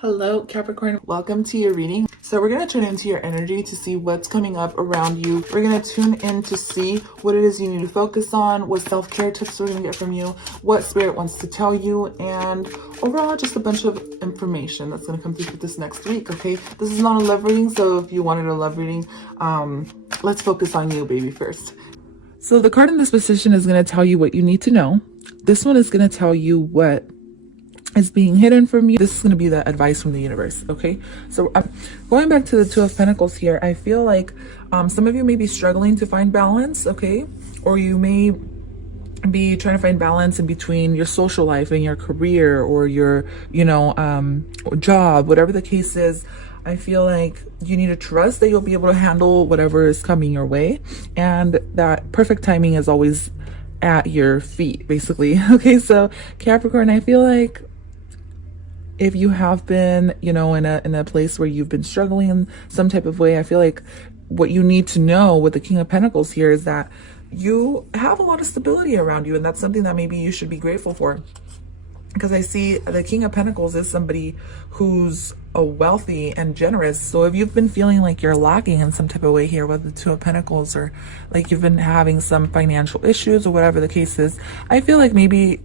Hello, Capricorn. Welcome to your reading. So we're going to tune into your energy to see what's coming up around you. We're going to tune in to see what it is you need to focus on, what self-care tips we're going to get from you, what spirit wants to tell you, and overall just a bunch of information that's going to come through for this next week, okay? This is not a love reading, so if you wanted a love reading, let's focus on you, baby, first. So the card in this position is going to tell you what you need to know. This one is going to tell you what is being hidden from you. This is going to be the advice from the universe, okay? So going back to the Two of Pentacles here, I feel like some of you may be struggling to find balance, okay? Or you may be trying to find balance in between your social life and your career, or your, job, whatever the case is. I feel like you need to trust that you'll be able to handle whatever is coming your way, and that perfect timing is always at your feet, basically. Okay, so Capricorn, I feel like if you have been, in a place where you've been struggling in some type of way, I feel like what you need to know with the King of Pentacles here is that you have a lot of stability around you, and that's something that maybe you should be grateful for. Because I see the King of Pentacles is somebody who's wealthy and generous. So if you've been feeling like you're lacking in some type of way here with the Two of Pentacles, or like you've been having some financial issues or whatever the case is, I feel like maybe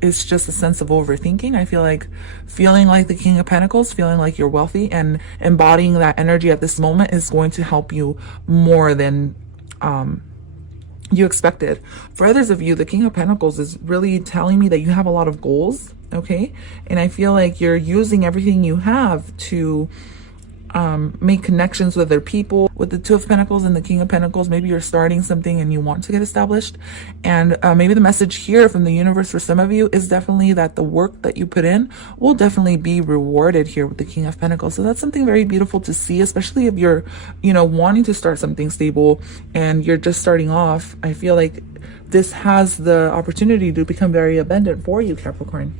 it's just a sense of overthinking. I feel like feeling like the King of Pentacles, feeling like you're wealthy and embodying that energy at this moment is going to help you more than you expected. For others of you, the King of Pentacles is really telling me that you have a lot of goals, okay? And I feel like you're using everything you have to make connections with other people. With the Two of Pentacles and the King of Pentacles, maybe you're starting something and you want to get established. And maybe the message here from the universe for some of you is definitely that the work that you put in will definitely be rewarded here with the King of Pentacles. So that's something very beautiful to see, especially if you're, wanting to start something stable and you're just starting off. I feel like this has the opportunity to become very abundant for you, Capricorn.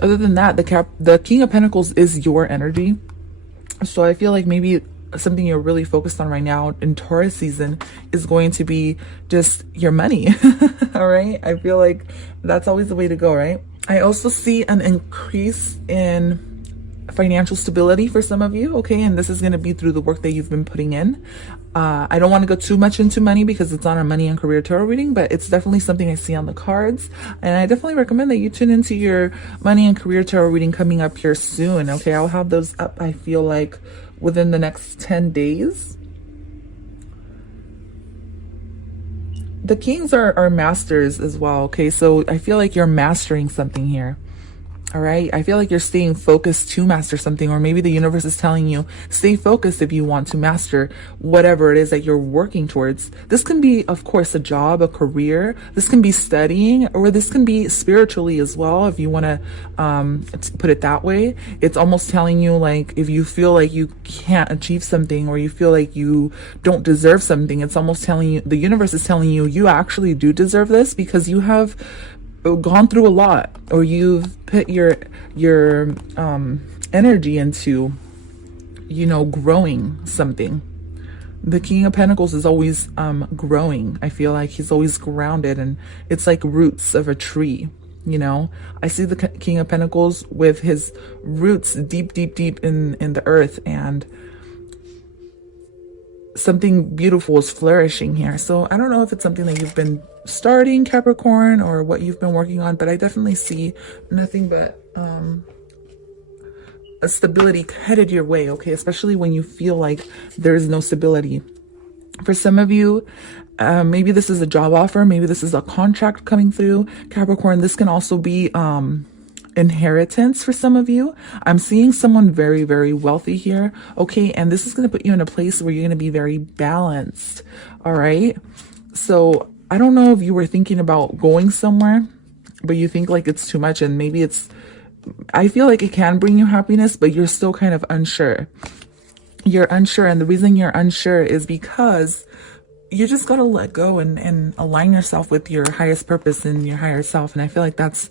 Other than that, the King of Pentacles is your energy. So I feel like maybe something you're really focused on right now in Taurus season is going to be just your money. All right. I feel like that's always the way to go, right? I also see an increase in financial stability for some of you. Okay. And this is going to be through the work that you've been putting in. I don't want to go too much into money because it's not a money and career tarot reading, but it's definitely something I see on the cards. And I definitely recommend that you tune into your money and career tarot reading coming up here soon. Okay. I'll have those up, I feel like, within the next 10 days. The Kings are masters as well. Okay. So I feel like you're mastering something here. All right. I feel like you're staying focused to master something, or maybe the universe is telling you, stay focused if you want to master whatever it is that you're working towards. This can be, of course, a job, a career. This can be studying, or this can be spiritually as well. If you want to put it that way, it's almost telling you, like, if you feel like you can't achieve something, or you feel like you don't deserve something, it's almost telling you, the universe is telling you, you actually do deserve this because you have gone through a lot, or you've put your energy into, growing something. The King of Pentacles is always growing. I feel like he's always grounded, and it's like roots of a tree. I see the King of Pentacles with his roots deep in the earth, and something beautiful is flourishing here. So I don't know if it's something that you've been starting, Capricorn, or what you've been working on, but I definitely see nothing but a stability headed your way, okay? Especially when you feel like there is no stability. For some of you, maybe this is a job offer, maybe this is a contract coming through, Capricorn. This can also be inheritance for some of you. I'm seeing someone very, very wealthy here, okay? And this is going to put you in a place where you're going to be very balanced, all right? So I don't know if you were thinking about going somewhere, but you think like it's too much, and maybe I feel like it can bring you happiness, but you're still kind of unsure. You're unsure, and the reason you're unsure is because you just got to let go and align yourself with your highest purpose and your higher self. And I feel like that's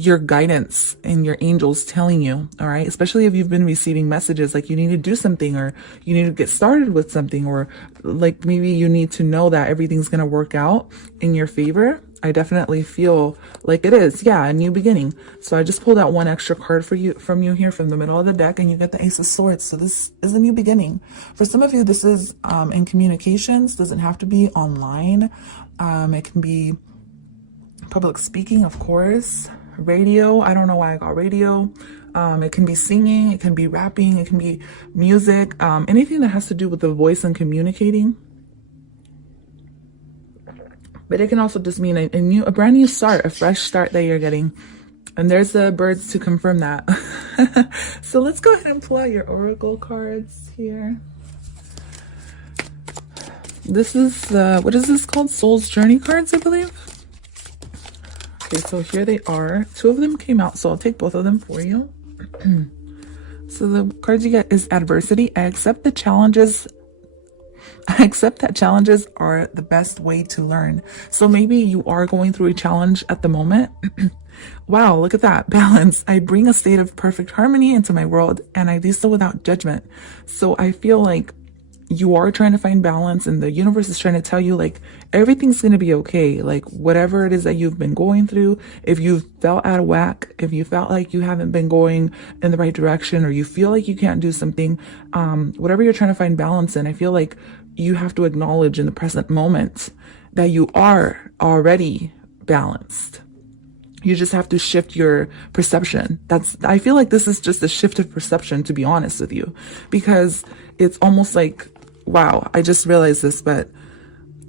your guidance and your angels telling you, all right? Especially if you've been receiving messages like you need to do something, or you need to get started with something, or like maybe you need to know that everything's going to work out in your favor. I definitely feel like it is. Yeah, a new beginning. So I just pulled out one extra card for you from here from the middle of the deck, and you get the Ace of Swords. So this is a new beginning. For some of you, this is in communications. Doesn't have to be online. It can be public speaking, of course. Radio. I don't know why I got radio. It can be singing. It can be rapping. It can be music. Anything that has to do with the voice and communicating. But it can also just mean a brand new start, a fresh start that you're getting. And there's the birds to confirm that. So let's go ahead and pull out your oracle cards here. This is what is this called? Soul's Journey cards, I believe. Okay, so here they are. 2 of them came out, so I'll take both of them for you. So the cards you get is adversity. I accept the challenges. I accept that challenges are the best way to learn. So maybe you are going through a challenge at the moment. Wow, look at that. Balance. I bring a state of perfect harmony into my world, and I do so without judgment. So I feel like you are trying to find balance, and the universe is trying to tell you like everything's going to be okay. Like whatever it is that you've been going through, if you felt out of whack, if you felt like you haven't been going in the right direction, or you feel like you can't do something, whatever you're trying to find balance in, I feel like you have to acknowledge in the present moment that you are already balanced. You just have to shift your perception. I feel like this is just a shift of perception, to be honest with you, because it's almost like, wow, I just realized this, but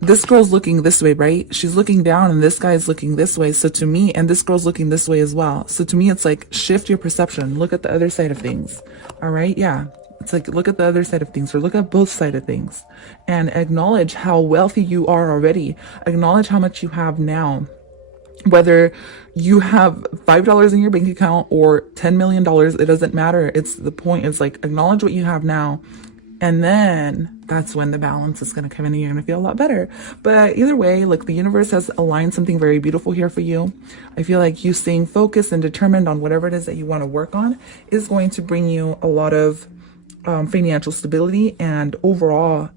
this girl's looking this way, right? She's looking down, and this guy's looking this way. So to me, and this girl's looking this way as well. So to me, it's like, shift your perception. Look at the other side of things. All right. Yeah. It's like, look at the other side of things, or look at both sides of things, and acknowledge how wealthy you are already. Acknowledge how much you have now. Whether you have $5 in your bank account or $10 million, it doesn't matter. It's the point. It's like, acknowledge what you have now. And then that's when the balance is going to come in, and you're going to feel a lot better. But either way, like, the universe has aligned something very beautiful here for you. I feel like you staying focused and determined on whatever it is that you want to work on is going to bring you a lot of financial stability and overall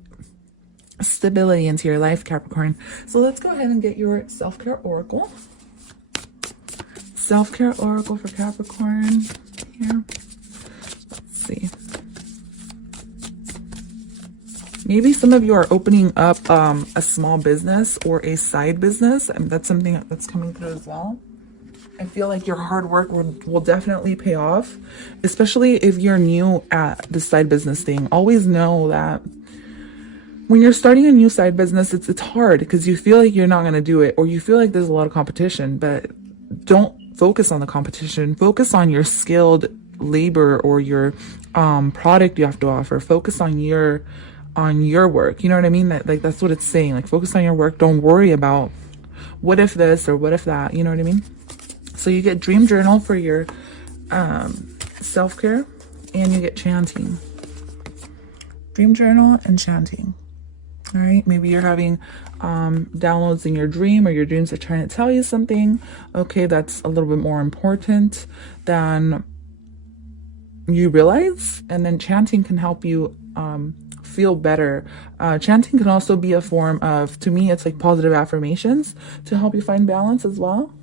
stability into your life, Capricorn. So let's go ahead and get your self-care oracle. Self-care oracle for Capricorn here. Let's see. Maybe some of you are opening up a small business or a side business. And that's something that's coming through as well. I feel like your hard work will definitely pay off, especially if you're new at the side business thing. Always know that when you're starting a new side business, it's hard because you feel like you're not going to do it, or you feel like there's a lot of competition. But don't focus on the competition. Focus on your skilled labor or your product you have to offer. Focus on your work. You know what I mean? That's what it's saying. Like, focus on your work. Don't worry about what if this or what if that. You know what I mean? So you get dream journal for your self-care, and you get chanting. Dream journal and chanting. All right. Maybe you're having downloads in your dream, or your dreams are trying to tell you something. Okay, that's a little bit more important than you realize. And then chanting can help you feel better. Chanting can also be a form of, to me, it's like positive affirmations to help you find balance as well.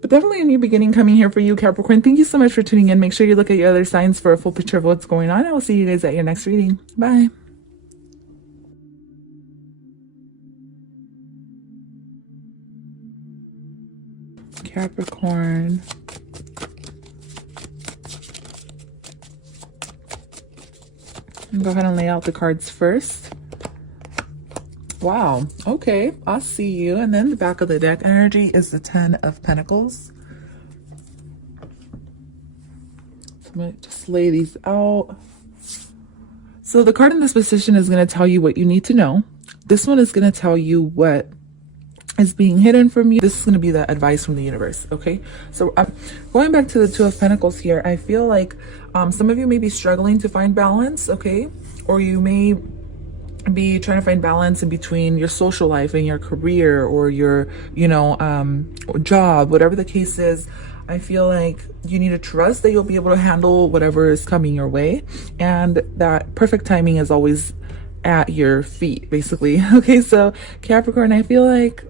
But definitely a new beginning coming here for you, Capricorn. Thank you so much for tuning in. Make sure you look at your other signs for a full picture of what's going on. I will see you guys at your next reading. Bye. Capricorn. Go ahead and lay out the cards first. Wow. Okay. I'll see you. And then the back of the deck energy is the 10 of Pentacles. So I'm going to just lay these out. So the card in this position is going to tell you what you need to know. This one is going to tell you what is being hidden from you. This is going to be the advice from the universe. Okay. So going back to the 2 of Pentacles here, I feel like some of you may be struggling to find balance. Okay. Or you may be trying to find balance in between your social life and your career, or your, job, whatever the case is. I feel like you need to trust that you'll be able to handle whatever is coming your way, and that perfect timing is always at your feet, basically. Okay, so Capricorn, I feel like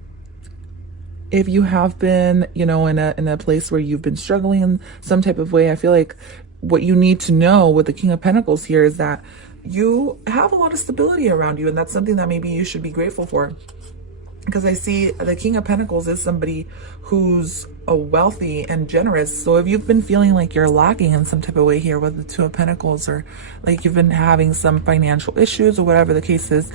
if you have been, in a place where you've been struggling in some type of way, I feel like what you need to know with the King of Pentacles here is that you have a lot of stability around you, and that's something that maybe you should be grateful for. Because I see the King of Pentacles is somebody who's a wealthy and generous. So if you've been feeling like you're lacking in some type of way here with the Two of Pentacles, or like you've been having some financial issues or whatever the case is,